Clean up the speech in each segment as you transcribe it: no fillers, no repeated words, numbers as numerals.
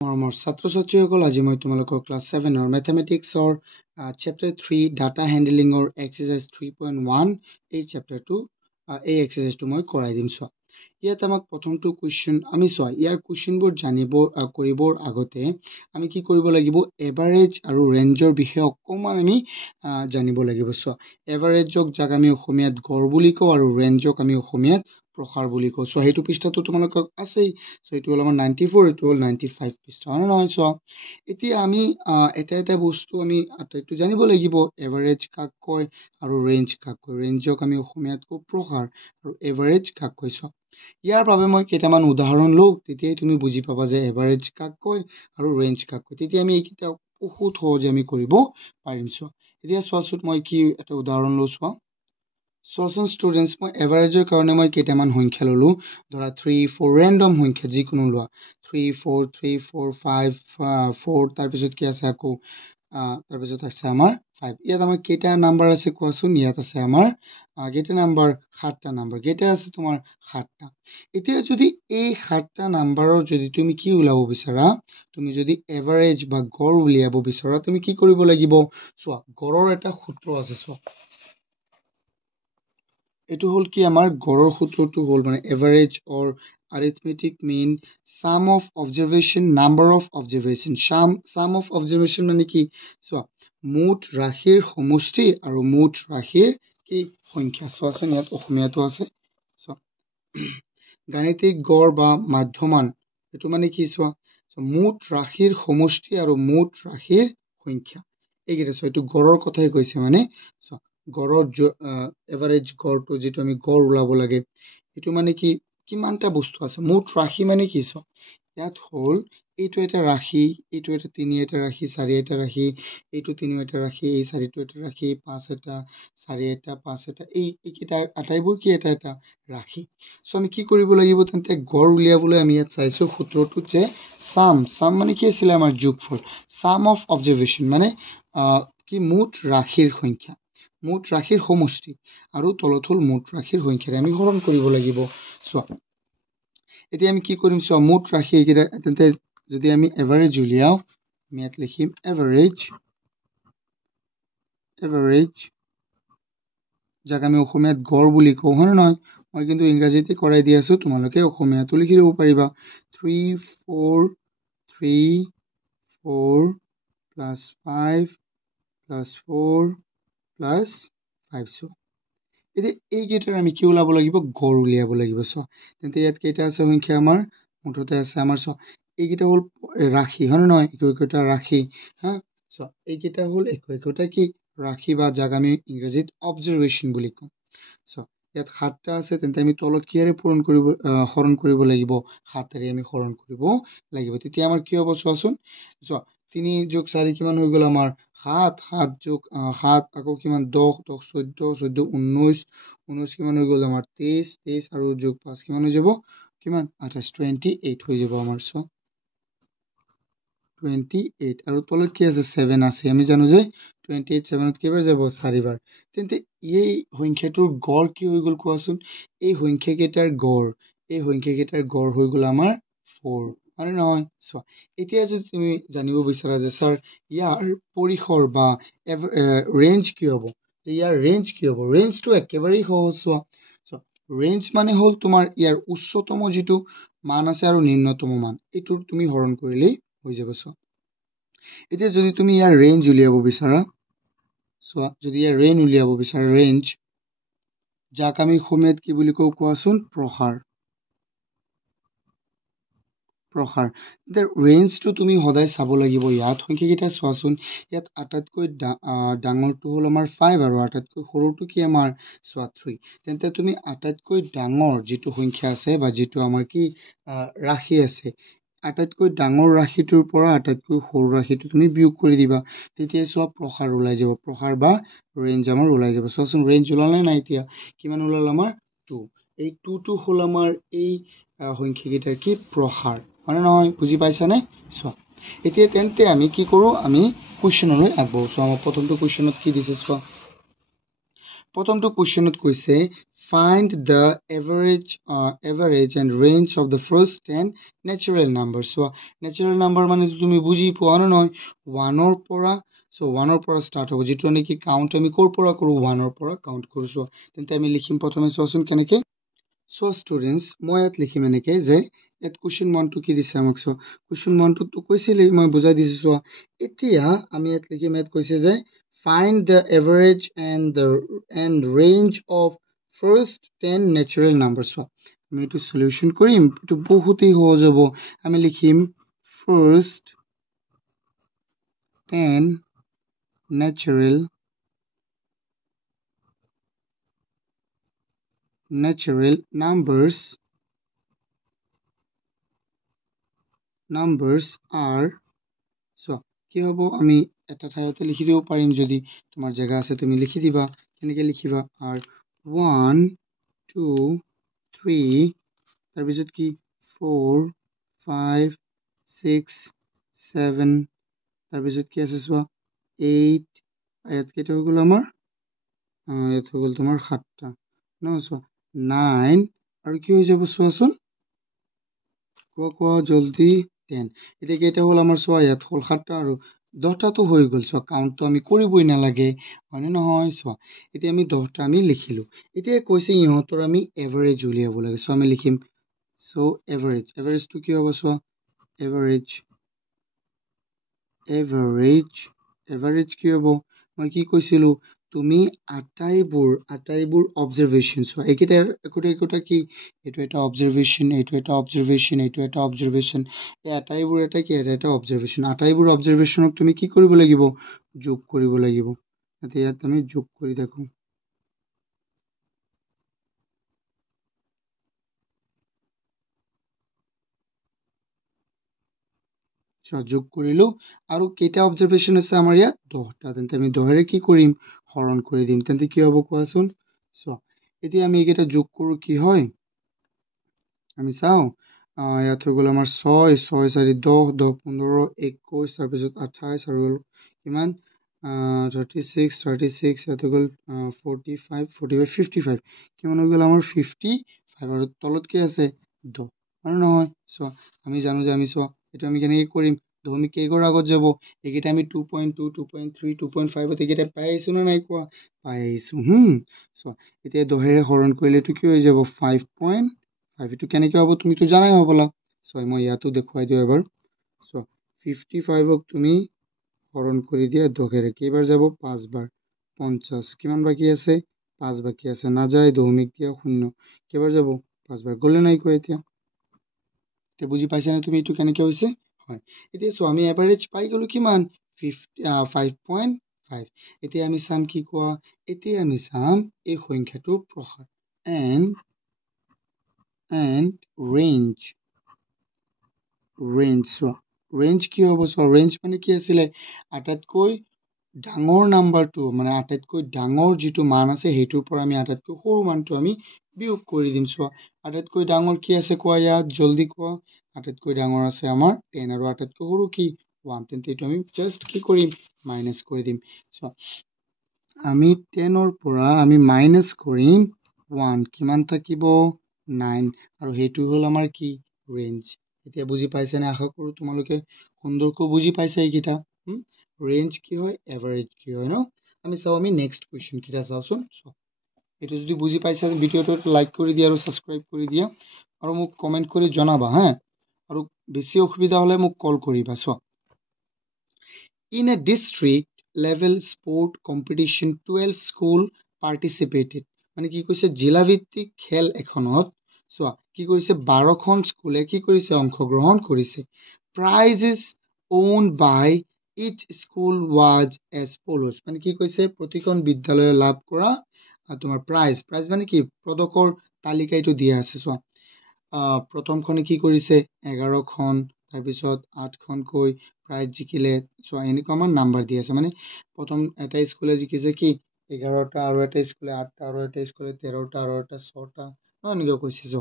মৰমৰ ছাত্ৰ ছাত্ৰীসকল আজি মই তোমালোকৰ ক্লাছ 7ৰ মেথমেটিক্সৰ চেপ্টাৰ 3 ডাটা হেণ্ডলিঙৰ এক্সাৰচাইজ 3.1 এই চেপ্টাৰটো এই এক্সাৰচাইজটো মই কৰাই দিম। চোৱা ইয়াত আমাক প্ৰথমটো কুৱেশ্যন আমি চোৱা ইয়াৰ কুৱেশ্যনবোৰ জানিব কৰিবৰ আগতে আমি কি কৰিব লাগিব এভাৰেজ আৰু ৰেঞ্জৰ বিষয়ে অকণমান আমি জানিব লাগিব। চোৱা এভাৰেজক যাক আমি অসমীয়াত গড় বুলি কওঁ আৰু ৰেঞ্জক আমি অসমীয়াত প্ৰসাৰ বুলি কওঁ। চোৱা সেইটো পৃষ্ঠাটো তোমালোকৰ আছেই। চ' এইটো হ'ল আমাৰ 94, এইটো হ'ল 95 পৃষ্ঠা, হয় নহয়? চোৱা এতিয়া আমি এটা বস্তু আমি আটাইটো জানিব লাগিব এভাৰেজ কাক কয় আৰু ৰেঞ্জ কাক কয়। ৰেঞ্জক আমি অসমীয়াত কওঁ প্ৰসাৰ আৰু এভাৰেজ কাক কয়। চোৱা ইয়াৰ বাবে মই কেইটামান উদাহৰণ লওঁ, তেতিয়াই তুমি বুজি পাবা যে এভাৰেজ কাক কয় আৰু ৰেঞ্জ কাক কয়। তেতিয়া আমি এইকেইটা বহুত সহজে আমি কৰিব পাৰিম। চোৱা এতিয়া চোৱাচোন মই কি এটা উদাহৰণ লওঁ। চোৱাচোন ষ্টুডেণ্টছ, মই এভাৰেজৰ কাৰণে মই কেইটামান সংখ্যা ল'লোঁ। ধৰা 3, 4 ৰেণ্ডম সংখ্যা যিকোনো লোৱা। 3, 4, 3, 4, 5, 4, তাৰপিছত কি আছে আকৌ তাৰপিছত আছে আমাৰ 5। ইয়াত আমাৰ কেইটা নাম্বাৰ আছে কোৱাচোন? ইয়াত আছে আমাৰ কেইটা নাম্বাৰ? 7টা নাম্বাৰ। কেইটা আছে তোমাৰ? 7টা। এতিয়া যদি এই 7টা নাম্বাৰৰ যদি তুমি কি ওলাব বিচাৰা, তুমি যদি এভাৰেজ বা গড় উলিয়াব বিচাৰা, তুমি কি কৰিব লাগিব? চোৱা গড়ৰ এটা সূত্ৰ আছে। চোৱা এইটো হ'ল কি আমাৰ গড়ৰ সূত্ৰটো হ'ল মানে average or arithmetic mean sum of observation number of observation। sum of observation মানে কি? চোৱা মুঠ ৰাশিৰ সমষ্টি আৰু মুঠ ৰাশিৰ কি সংখ্যা। চোৱাচোন ইয়াত অসমীয়াটো আছে। চোৱা গাণিতিক গড় বা মাধ্যমান এইটো মানে কি? চোৱা মুঠ ৰাশিৰ সমষ্টি আৰু মুঠ ৰাশিৰ সংখ্যা এইকেইটা। চোৱা এইটো গড়ৰ কথাই কৈছে মানে। চোৱা গড়ৰ এভাৰেজ গড়টো যিটো আমি গড় ওলাব লাগে এইটো মানে কি কিমানটা বস্তু আছে। মুঠ ৰাশি মানে কি? চোৱা ইয়াত হ'ল এইটো এটা ৰাশি, এইটো এটা 3 এটা ৰাশি, 4 এটা ৰাশি, এইটো 3 এটা ৰাশি, এই 4টো এটা ৰাশি, 5 এটা, 4 এটা, 5 এটা, এইকেইটা আটাইবোৰ কি এটা এটা ৰাশি। চ' আমি কি কৰিব লাগিব তেন্তে গড় উলিয়াবলৈ? আমি ইয়াত চাইছোঁ সূত্ৰটো যে চাম মানে কি আছিলে আমাৰ যোগফল। চাম অফ অবজাৰভেশ্যন মানে কি মুঠ ৰাশিৰ সংখ্যা, মুঠ ৰাশিৰ সমষ্টি আৰু তলত হ'ল মুঠ ৰাশিৰ সংখ্যাৰে আমি হৰণ কৰিব লাগিব। চোৱা এতিয়া আমি কি কৰিম? চোৱা মুঠ ৰাশি এইকেইটা তেন্তে যদি আমি এভাৰেজ উলিয়াওঁ, আমি ইয়াত লিখিম এভাৰেজ যাক আমি অসমীয়াত গড় বুলি কওঁ, হয় নে নহয়? মই কিন্তু ইংৰাজীতে কৰাই দি আছোঁ, তোমালোকে অসমীয়াটো লিখি ল'ব পাৰিবা। 3, 4, 3, 4 প্লাছ 5 প্লাছ 4 প্লাছ 5। চোৱা এতিয়া এইকেইটাৰ আমি কি ওলাব লাগিব? গড় উলিয়াব লাগিব। চোৱা তেন্তে ইয়াত কেইটা আছে সংখ্যা? আমাৰ মুঠতে আছে আমাৰ চোৱা এইকেইটা হ'ল ৰাশি, হয় নে নহয়? একোটা ৰাশি। চোৱা এইকেইটা হ'ল একোটা কি ৰাশি বা যাক আমি ইংৰাজীত অবজাৰভেশ্যন বুলি কওঁ। চোৱা ইয়াত 7টা আছে, তেন্তে আমি তলত কিহেৰে হৰণ কৰিব লাগিব? 7ৰে আমি হৰণ কৰিব লাগিব। তেতিয়া আমাৰ কি হ'ব? চোৱাচোন চোৱা 3 যোগ 4 কিমান হৈ গ'ল? আমাৰ 7, 7 যোগ 7 আকৌ কিমান? 10, 10 14, 14 19, 19 কিমান হৈ গ'ল? আমাৰ 23, 23 আৰু যোগ 5 কিমান হৈ যাব? কিমান? 28, 28 হৈ যাব আমাৰ। চোৱা 28 আৰু তলত কি আছে? 7 আছে। আমি জানো যে 28 7ত কেইবাৰ যাব? 4বাৰ। তেন্তে এই সংখ্যাটোৰ গড় কি হৈ গ'ল কোৱাচোন? এই সংখ্যাকেইটাৰ গড় হৈ গ'ল আমাৰ 4, হয় নে নহয়? চোৱা এতিয়া যদি তুমি জানিব বিচাৰা যে ছাৰ ইয়াৰ পৰিসৰ বা ৰেঞ্জ কি হ'ব, ইয়াৰ ৰেঞ্জ কি হ'ব? ৰেঞ্জটো একেবাৰেই সহজ। চোৱা ৰেঞ্জ মানে হ'ল তোমাৰ ইয়াৰ উচ্চতম যিটো মান আছে আৰু নিম্নতম মান, এইটোৰ তুমি হৰণ কৰিলেই হৈ যাব। চোৱা এতিয়া যদি তুমি ইয়াৰ ৰেঞ্জ উলিয়াব বিচাৰা, চোৱা যদি ইয়াৰ ৰেঞ্জ যাক আমি অসমীয়াত কি বুলি কওঁ কোৱাচোন? প্ৰসাৰ। এতিয়া ৰেঞ্জটো তুমি সদায় চাব লাগিব। ইয়াত সংখ্যাকেইটা চোৱাচোন, ইয়াত আটাইতকৈ ডাঙৰটো হ'ল আমাৰ 5 আৰু আটাইতকৈ সৰুটো কি আমাৰ? চোৱা 3। তেন্তে তুমি আটাইতকৈ ডাঙৰ যিটো সংখ্যা আছে বা যিটো আমাৰ কি ৰাশি আছে, আটাইতকৈ ডাঙৰ ৰাশিটোৰ পৰা আটাইতকৈ সৰু ৰাশিটো তুমি বিয়োগ কৰি দিবা। তেতিয়াই চোৱা প্ৰসাৰ ওলাই যাব, প্ৰসাৰ বা ৰেঞ্জ আমাৰ ওলাই যাব। চোৱাচোন ৰেঞ্জ ওলালে নাই? এতিয়া কিমান ওলাল? আমাৰ 2। এই 2টো হ'ল আমাৰ এই সংখ্যাকেইটাৰ কি প্ৰসাৰ, হয় নে নহয়? বুজি পাইছানে? চোৱা এতিয়া তেন্তে আমি কি কৰোঁ? আমি কুৱেশ্যনলৈ আগবাঢ়ো। চোৱা আমাৰ প্ৰথমটো কুৱেশ্যনত কি দিছে? চোৱা প্ৰথমটো কুৱেশ্যনত কৈছে find the average and range of the first 10 natural numbers. So natural number মানে তুমি বুঝি পোৱা নহয় 1 ৰ পৰা so 1 ৰ পৰা স্টাৰ্ট হ'ব যেটো নেকি কাউন্ট আমি কৰ পৰা কৰো 1 ৰ পৰা কাউন্ট কৰিছো তেন্তে আমি লিখিম প্ৰথমে চোৱাচোন কেনেকে So students, মই ইয়াত লিখিম এনেকে যে ইয়াত question 1 টো কি দিছে আমাক so question 1 টো কৈছিলে মই বুজাই দিছো so এতিয়া আমি ইয়াত লিখিম ইয়াত কৈছে যে find the average and range of first 10 natural numbers so আমি এটো সলিউশন কৰিম এটো বহুতই সহজ হ'ব আমি লিখিম first 10 natural numbers are so কি হ'ব আমি এটা ঠাইতে লিখি দিব পাৰিম যদি তোমাৰ জায়গা আছে তুমি লিখি দিবা কেনেকে লিখিবা আৰ 1 2 3 তাৰ পিছত কি 4 5 6 7 তাৰ পিছত কি আছে চোৱা 8 ইয়াত কেইটা হৈ গ'ল আমাৰ ইয়াত হৈ গ'ল তোমাৰ 7টা ন চোৱা 9 আৰু কি হৈ যাব চোৱাচোন কোৱা জলদি 10 এটা কেইটা হল আমাৰ সোয়া ইয়াত হল 7টা আৰু 10টা তো হৈ গল সো কাউন্ট তো আমি কৰিবই না লাগে মানে নহয় সো এতিয়া আমি 10টা আমি লিখিলো এতিয়া কৈছে ইহঁতৰ আমি এভাৰেজ উলিয়াব লাগে সো আমি লিখিম সো এভাৰেজ তো কি হ'ব সো এভাৰেজ কি হ'ব মই কি কৈছিলো তুমি আটাইবোৰ অবজাৰভেশন সো এইকেইটা একোটা কি এটো এটা অবজাৰভেশন এটো এটা অবজাৰভেশন এই আটাইবোৰ এটা কি এটা অবজাৰভেশন আটাইবোৰ অবজাৰভেশনক তুমি কি কৰিব লাগিব যোগ কৰিব লাগিব এতিয়া ইয়াত আমি যোগ কৰি দেখো যোগ কৰিলো আৰু কেইটা অবজাৰভেশন আছে আমাৰ ইয়াত 10টা তেন্তে আমি 10 ৰে কি কৰিম হৰণ কৰি দিম তেন্তে কি হ'ব কোৱাচোন সো এতিয়া আমি এইকেইটা যোগ কৰো কি হয় আমি চাও ইয়াত হৈ গ'ল আমাৰ 6 6 4 10 10 15 21 তাৰ পিছত 28 আৰু কিমান 36 ইয়াত হৈ গ'ল 45 55 কিমান হৈ গ'ল আমাৰ 55 আৰু তলত কি আছে 10 আৰু নহয় সো আমি জানো যে আমি সো এটা আমি কেনেকৈ কৰিম আমি কেইগৰ আগত যাব এইকেইটা আমি 2.2 2.3 2.5 এইকেইটা পাই আহিছো না নাই কোৱা পাই আহিছো সো এতিয়া 10 ৰে হৰণ কৰিলে তো কি হৈ যাব 5.5 এটো কেনেকৈ হ'ব তুমি তো জানাই হ'বলা সো মই ইয়াতো দেখুৱাই দিও এবাৰ সো 55ক তুমি হৰণ কৰি দিয়া 10 ৰে কেইবাৰ যাব 5 বাৰ 50 কিমান বাকি আছে 5 বাকি আছে না যায় দহমিক দিয়া 0 কেইবাৰ যাব 5 বাৰ গলে নাই কোৱা এতিয়া তে বুজি পাইছা না তুমি এটো কেনেকৈ হৈছে হয় এতিয়া সো আমি এভাৰেজ পাই গলো কিমান 5.5 এতিয়া আমি সাম কি কোৱা এতিয়া আমি সাম এই সংখ্যাটোৰ প্ৰসাৰ and range কি হ'ব সো ৰেঞ্জ মানে কি আছিল আটাইতকৈ ডাঙৰ নাম্বাৰটো মানে আটাইতকৈ ডাঙৰ যেটো মান আছে হেইটোৰ পৰা আমি আটাইতকৈ সৰু মানটো আমি বিয়োগ কৰি দিম সো আটাইতকৈ ডাঙৰ কি আছে কোৱা ইয়াত জলদি কোৱা আটাইতকৈ ডাঙৰ আছে আমাৰ 10 আৰু আটাইতকৈ সৰু কি 1 তেন্তে এটো আমি জাস্ট কি কৰিম মাইনাস কৰি দিম সো আমি 10 ৰ পৰা আমি মাইনাস কৰিম 1 কিমান থাকিব 9 আৰু হেইটো হল আমাৰ কি ৰেঞ্জ এতিয়া বুজি পাইছে না আশা কৰো তোমালোকে সুন্দৰকৈ বুজি পাইছে এইকিটা ৰেঞ্জ কি হয় এভাৰেজ কি হয় ন আমি চাও আমি নেক্সট কোৱেশ্চন কিটা চাওচোন এটো যদি বুজি পাইছা ভিডিওটো লাইক কৰি দিয়া আৰু সাবস্ক্ৰাইব কৰি দিয়া আৰু মোক কমেন্ট কৰি জনাবা হা আৰু বেছি অসুবিধা হলে মোক কল কৰিবা so in a district level sport competition 12 school participated মানে কি কৈছে জিলা ভিত্তিক খেল এখনত সো কি কৰিছে 12খন স্কুলে কি কৰিছে অংশগ্ৰহণ কৰিছে prizes owned by each school was as follows মানে কি কৈছে প্ৰতিখন বিদ্যালয়ে লাভ কৰা তোমাৰ প্ৰাইজ মানে কি পদকৰ তালিকা এটো দিয়া আছে সো প্ৰথমখনে কি কৰিছে 11খন তাৰ পিছত 8খন কৈ প্ৰাইজ জিকিলে সো এনেকুৱা আমাৰ নাম্বাৰ দিয়া আছে মানে প্ৰথম এটা স্কুলে জিকিছে কি 11টা আৰু এটা স্কুলে 8টা আৰু এটা স্কুলে 13টা আৰু এটা 6টা এনেকুৱা কৈছে সো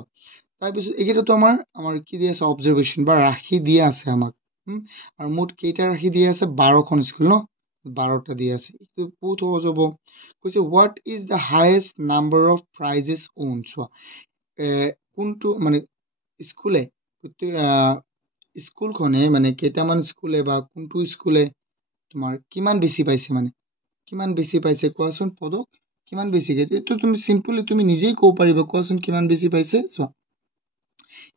তাৰ পিছত একেটো তো আমাৰ কি দিয়া আছে অবজাৰভেশন বা ৰাখি দিয়া আছে আমাক আৰু মুঠ কেইটা ৰাখি দিয়া আছে 12খন স্কুল ন 12টা দিয়া আছে এইটো বহুত সহজ হ'ব কৈছে what is the highest number of prizes owned চোৱা কোনটো মানে স্কুলে স্কুলখনে মানে কেইটামান স্কুলে বা কোনটো স্কুলে তোমাৰ কিমান বেছি পাইছে মানে কিমান বেছি পাইছে কোৱাচোন পদক কিমান বেছিকে এইটো তুমি চিম্পলি তুমি নিজেই ক'ব পাৰিবা কোৱাচোন কিমান বেছি পাইছে চোৱা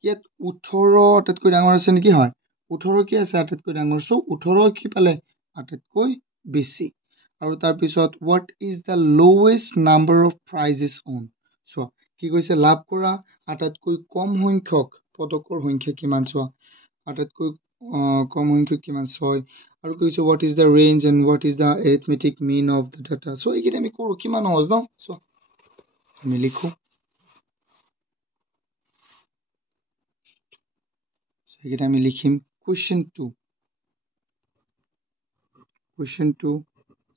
ইয়াত 18 আটাইতকৈ ডাঙৰ আছে নেকি হয় 18 কি আছে আটাইতকৈ ডাঙৰ চ' 18 কি পালে আটাইতকৈ বেছি আৰু তাৰপিছত what is the lowest number of prizes owned চোৱা কি কৈছে লাভ কৰা আটাইতকৈ কম সংখ্যক পদকৰ সংখ্যা কিমান চোৱা আটাইতকৈ কম সংখ্যক কিমান 6 আৰু কৈছে what is the range and what is the arithmetic mean of the data so এইকেইটা আমি কৰোঁ কিমান সহজ ন চোৱা আমি লিখো এইকেইটা আমি লিখিম question 2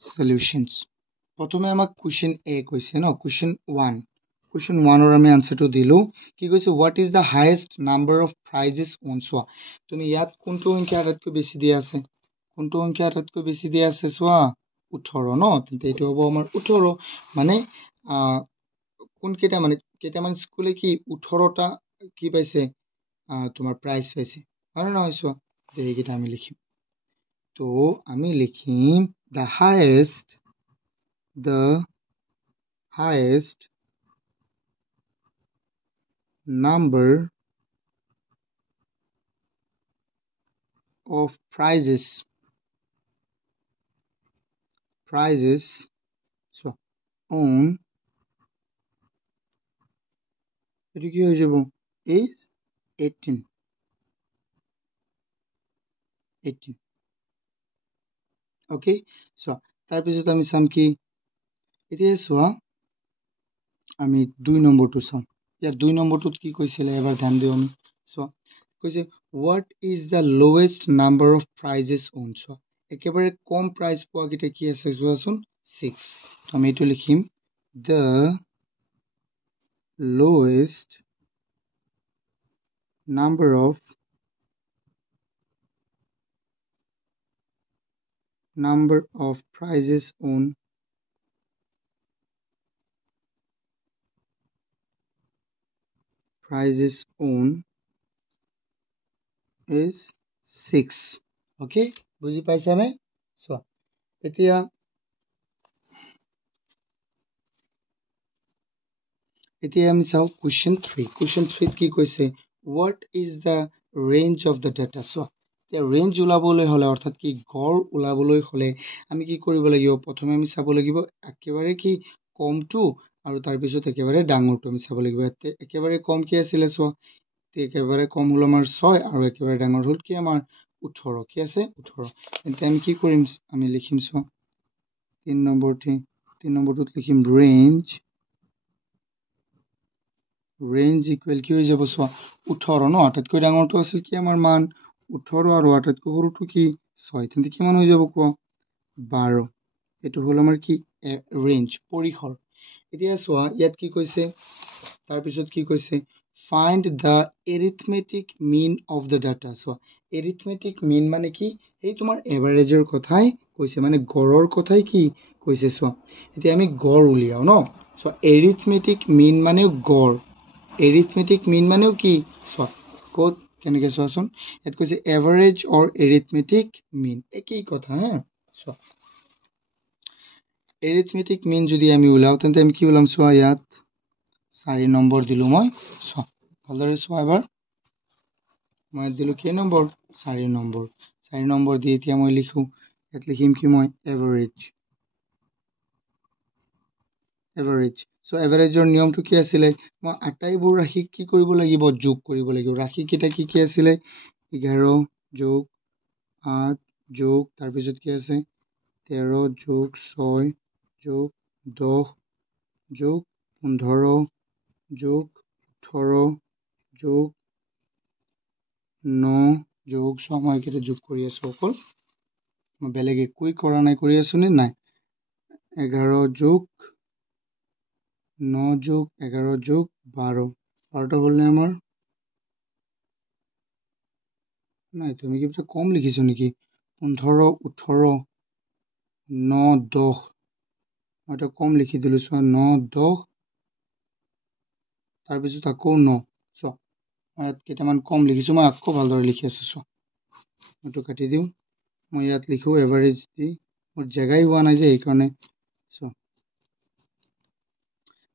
solutions প্ৰথমে আমাক question A কৈছে ন question 1 ৰ আমি আনসাৰটো দিলো কি কৈছে what is the highest number of prizes owned চোৱা তুমি ইয়াত কোনটো সংখ্যা আটাইতকৈ বেছি দিয়া আছে কোনটো সংখ্যা আটাইতকৈ বেছি দিয়া আছে চোৱা 18 ন তেন্তে এইটো হ'ব আমাৰ 18 মানে কোন কেইটামান স্কুলে কি 18টা কি পাইছে তোমাৰ প্ৰাইজ পাইছে হয় না চোৱা এইকেইটা আমি লিখিম তো আমি লিখিম the highest number of prizes so on এটো কি হৈ যাব is 18 ওকে সো তাৰ পিছত আমি চাম কি এতিয়া চোৱা আমি 2 নম্বৰটো চাম ইয়াৰ 2 নম্বৰটোত কি কৈছিলে এবাৰ ধ্যান দিও আমি চোৱা কৈছে what is the lowest number of prizes owned চোৱা একেবাৰে কম প্ৰাইজ পোৱা কিটা কি আছে চোৱাচোন 6 তো আমি এটো লিখিম the lowest number of prizes owned is 6 okay বুজি পাইছা নে চোৱা এতিয়া আমি চাও question 3 কি কৈছে what is the range of the data চোৱা এতিয়া ৰেঞ্জ উলাবলৈ হলে অৰ্থাৎ কি গড় উলাবলৈ হলে আমি কি কৰিব লাগিব প্ৰথমে আমি চাব লাগিব একেবাৰে কি কমটো আৰু তাৰ পিছত একেবাৰে ডাঙৰটো আমি চাব লাগিব একেবাৰে কম কি আছিল চোৱা একেবাৰে কম হল আমাৰ 6 আৰু একেবাৰে ডাঙৰ হল কি আমাৰ 18 কি আছে 18 এতিয়া আমি কি কৰিম আমি লিখিম চোৱা 3 নম্বৰটোত লিখিম range equal কি হৈ যাব চোৱা 18 ন আটাইতকৈ ডাঙৰটো আছিল কি আমাৰ মান 18 আৰু আটাইতকৈ সৰুটো কি 6 তেন্তে কিমান হৈ যাব কোৱা 12 এটো হল আমাৰ কি ৰেঞ্জ পৰিসৰ এতিয়া চোৱা ইয়াত কি কৈছে তাৰ পিছত কি কৈছে find the arithmetic mean of the data চোৱা arithmetic mean মানে কি এই তোমাৰ এভাৰেজৰ কথাই কৈছে মানে গড়ৰ কথাই কি কৈছে চোৱা এতিয়া আমি গড় উলিয়াও ন চোৱা arithmetic mean মানে গড় arithmetic mean মানেও কি চোৱা কোড কেনেকৈ চোৱাচোন ইয়াত কৈছে এভাৰেজ অৰ arithmetic mean একই কথা হা চোৱা arithmetic mean যদি আমি উলাও তেন্তে আমি কি উলাম চোৱা ইয়াত 4 নম্বৰ দিলো মই চোৱা ভালদৰে চোৱা এবাৰ মই দিলো কি নম্বৰ 4 নম্বৰ দি এতিয়া মই লিখো ইয়াত লিখিম কি মই এভাৰেজ সো এভাৰেজৰ নিয়মটো কি আছিল মই আটাইবোৰ ৰাশি কি কৰিব লাগিব যোগ কৰিব লাগিব ৰাশি কিটা কি আছিল 11 যোগ 8 যোগ তাৰ পিছত কি আছে 13 যোগ 6 যোগ 10 যোগ 15 যোগ 18 যোগ 9 যোগ সময় কিটা যোগ কৰি আছো অকল মই বেলেগ একোই কৰা নাই কৰি আছো নে নাই 11 যোগ 9 যোগ 11 যোগ 12 12টা হল নে আমার নাই তুমি কি কম লিখিছো নেকি 15 18 9 10 মই এটা কম লিখি দিলোঁ চোৱা 9 10 তাৰপিছত আকৌ 9 চোৱা মই ইয়াত কেইটামান কম লিখিছোঁ মই আকৌ ভালদৰে লিখি আছোঁ চোৱা এইটো কাটি দিওঁ মই ইয়াত লিখোঁ এভাৰেজ দি মোৰ জেগাই হোৱা নাই যে সেইকাৰণে চোৱা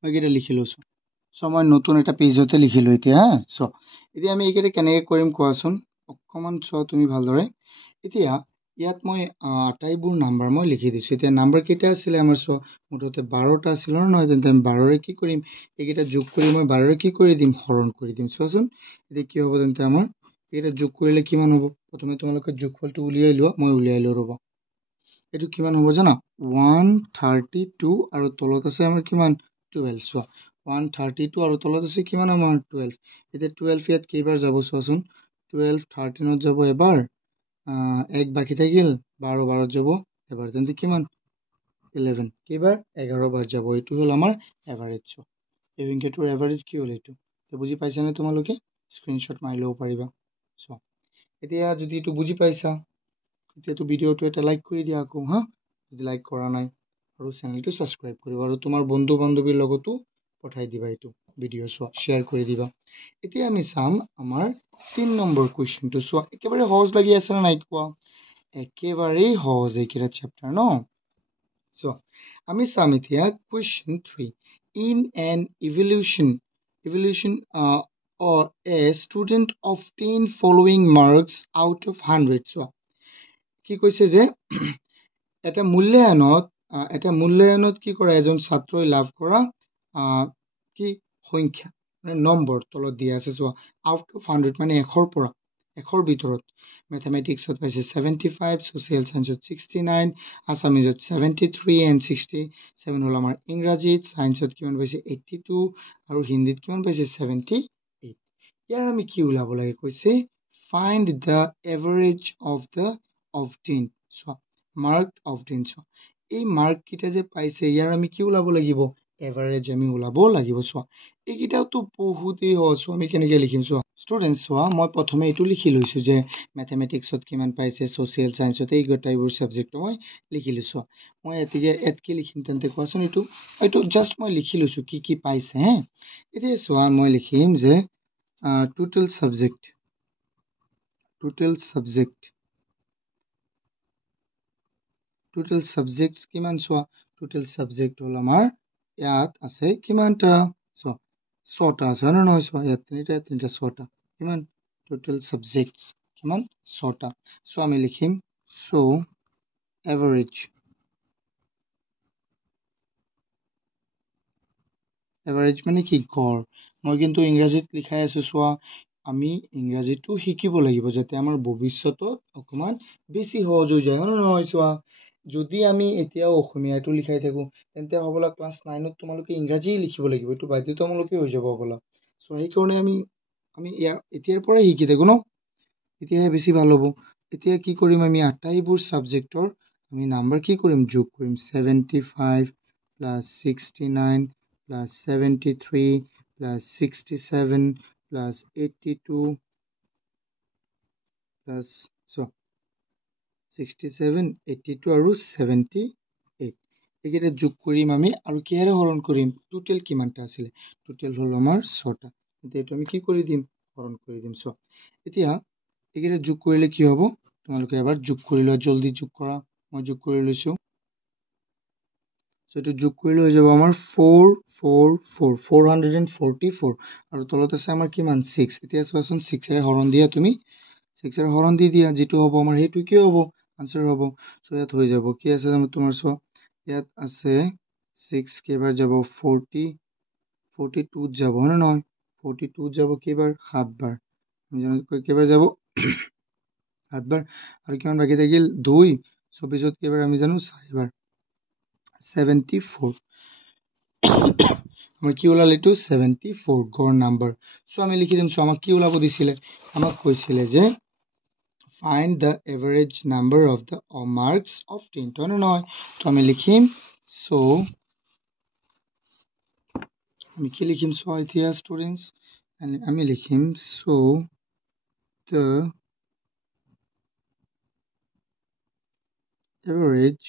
মই এইকেইটা লিখিলোঁ চোৱা চ' মই নতুন এটা পেজতে লিখিলোঁ এতিয়া হা চ' এতিয়া আমি এইকেইটা কেনেকৈ কৰিম কোৱাচোন অকণমান চোৱা তুমি ভালদৰে এতিয়া ইয়াত মই আটাইবোৰ নাম্বাৰ মই লিখি দিছোঁ এতিয়া নাম্বাৰ কেইটা আছিলে আমাৰ চোৱা মুঠতে 12টা আছিল নহয় তেন্তে আমি 12ৰে কি কৰিম এইকেইটা যোগ কৰি মই 12ৰে কি কৰি দিম হৰণ কৰি দিম চোৱাচোন এতিয়া কি হ'ব তেন্তে আমাৰ এইকেইটা যোগ কৰিলে কিমান হ'ব প্ৰথমে তোমালোকে যোগফলটো উলিয়াই লোৱা মই উলিয়াই লওঁ ৰ'বা এইটো কিমান হ'ব জানা 132 আৰু তলত আছে আমাৰ কিমান 12 চোৱা 132 আৰু তলত আছে কিমান আমাৰ 12 এতিয়া 12 ইয়াত কেইবাৰ যাব চোৱাচোন 12 13ত যাব এবাৰ এক বাকী থাকিল 12 12ত যাব এবাৰ তেন্তে কিমান 11 কেইবাৰ 11 বাৰ যাব এইটো হ'ল আমাৰ এভাৰেজ চোৱা এই সংখ্যাটোৰ এভাৰেজ কি হ'ল এইটো বুজি পাইছানে তোমালোকে স্ক্ৰীনশ্বট মাৰি ল'ব পাৰিবা চোৱা এতিয়া যদি এইটো বুজি পাইছা এতিয়াতো ভিডিঅ'টো এটা লাইক কৰি দিয়া আকৌ হা যদি লাইক কৰা নাই আৰু চেনেলটো ছাবস্ক্ৰাইব কৰিবা আৰু তোমাৰ বন্ধু বান্ধৱীৰ লগতো পঠাই দিবা এইটো ভিডিঅ' চোৱা শ্বেয়াৰ কৰি দিবা এতিয়া আমি চাম আমাৰ 3 নম্বৰ কুৱেশ্যনটো চোৱা একেবাৰে সহজ লাগি আছে নে নাই কোৱা একেবাৰেই সহজ এইকেইটা চেপ্টাৰ ন চোৱা আমি চাম এতিয়া question 3 in an evaluation or a student obtain following marks out of 100 চোৱা কি কৈছে যে এটা মূল্যায়নত কি কৰা এজন ছাত্ৰই লাভ কৰা কি সংখ্যা মানে নম্বৰ তলত দিয়া আছে চোৱা আউট অফ 100 মানে 100ৰ পৰা 100ৰ ভিতৰত মেথামেটিক্সত পাইছে 75 ছ'চিয়েল চায়েন্সত 69 আছামিজত 73 এণ্ড 67 হ'ল আমাৰ ইংৰাজীত চায়েন্সত কিমান পাইছে 82 আৰু হিন্দীত কিমান পাইছে 78 ইয়াৰ আমি কি ওলাব লাগে কৈছে find the average of the obtained চোৱা মাৰ্কড obtained চোৱা এই মাৰ্ককেইটা যে পাইছে ইয়াৰ আমি কি ওলাব লাগিব এভাৰেজ আমি ওলাব লাগিব চোৱা এইকেইটাওতো বহুতেই সহজ আমি কেনেকৈ লিখিম চোৱা ষ্টুডেণ্টছ চোৱা মই প্ৰথমে এইটো লিখি লৈছোঁ যে মেথামেটিক্সত কিমান পাইছে ছ'চিয়েল চায়েন্সত এই গোটাইবোৰ ছাবজেক্টটো মই লিখি লৈছোঁ মই ইয়াতকৈ লিখিম তেন্তে কোৱাচোন এইটো জাষ্ট মই লিখি লৈছোঁ কি পাইছে হে এতিয়া চোৱা মই লিখিম যে টোটেল ছাবজেক্ট কিমান চোৱা টোটেল ছাবজেক্ট হ'ল আমাৰ ইয়াত আছে কিমানটা চোৱা 6টা আছে হয় নে নহয় চোৱা ইয়াত তিনিটা 6টা কিমান টোটেল ছাবজেক্টছ কিমান 6টা চ' আমি লিখিম চ' এভাৰেজ মানে কি গড় মই কিন্তু ইংৰাজীত লিখাই আছোঁ চোৱা আমি ইংৰাজীটো শিকিব লাগিব যাতে আমাৰ ভৱিষ্যতত অকণমান বেছি সহজ হৈ যায় হয় নে নহয় চোৱা যদি আমি এতিয়াও অসমীয়াটো লিখাই থাকোঁ তেন্তে হ'বলা ক্লাছ 9ত তোমালোকে ইংৰাজী লিখিব লাগিব এইটো বাধ্যতামূলকেই হৈ যাব হ'বলা চ' সেইকাৰণে আমি এতিয়াৰ পৰাই শিকি থাকোঁ ন তেতিয়াহে বেছি ভাল হ'ব এতিয়া কি কৰিম আমি আটাইবোৰ ছাবজেক্টৰ আমি নাম্বাৰ কি কৰিম যোগ কৰিম 75 plus 69 plus 73 plus 67 plus 82 plus 67 82 আৰু 78 এইকেইটা যোগ কৰিম আমি আৰু কিহেৰে হৰণ কৰিম টোটেল কিমানটা আছিলে টোটেল হ'ল আমাৰ 6টা এতিয়া এইটো আমি কি কৰি দিম হৰণ কৰি দিম চোৱা এতিয়া এইকেইটা যোগ কৰিলে কি হ'ব তোমালোকে এবাৰ যোগ কৰি লোৱা জলদি যোগ কৰা মই যোগ কৰি লৈছোঁ চ' এইটো যোগ কৰিলে হৈ যাব আমাৰ 444 আৰু তলত আছে আমাৰ কিমান 6 এতিয়া চোৱাচোন 6ৰে হৰণ দিয়া তুমি 6ৰে হৰণ দি দিয়া যিটো হ'ব আমাৰ সেইটো কি হ'ব আনচাৰ হ'ব চ' ইয়াত হৈ যাব কি আছে তোমাৰ চোৱা ইয়াত আছে 6 কেইবাৰ যাব 42ত যাব হয় নে নহয় 42ত যাব কেইবাৰ 7 বাৰ কেইবাৰ যাব 7 বাৰ আৰু কিমান বাকী থাকিল 2 24ত কেইবাৰ আমি জানো 4 বাৰ 74 আমাৰ কি ওলাল এইটো 74 গড় নাম্বাৰ চ' আমি লিখি দিম চ' আমাক কি ওলাব দিছিলে আমাক কৈছিলে যে find the average number of the marks obtained হয় নে নহয় তো আমি লিখিম so আমি কি লিখিম চোৱা এতিয়া ষ্টুডেণ্টছ আমি লিখিম so the average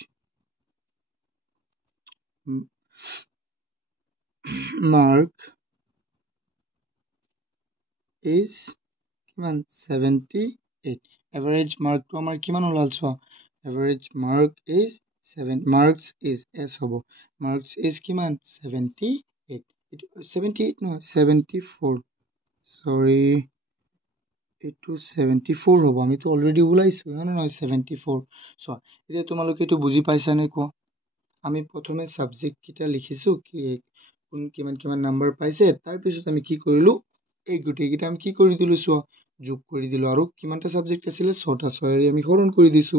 mark is কিমান 78 average mark to আমাৰ কিমান ওলাল চোৱা average mark is 7 marks is s হ'ব marks is কিমান 78 78 নহয় 74 sorry এইটো 74 হ'ব আমিতো অলৰেডি ওলাইছো না নহয় 74 চোৱা এতিয়া তোমালোকে এইটো বুজি পাইছা নে কোৱা আমি প্ৰথমে সাবজেক্ট কিটা লিখিছো কি কোন কিমান কিমান নাম্বাৰ পাইছে তাৰ পিছত আমি কি কৰিলো এই গুটেই কিটা আমি কি কৰি দিলো চোৱা যোগ কৰি দিলো আৰু কিমানটা সাবজেক্ট আছিল 6টা 6 আমি হৰণ কৰি দিছো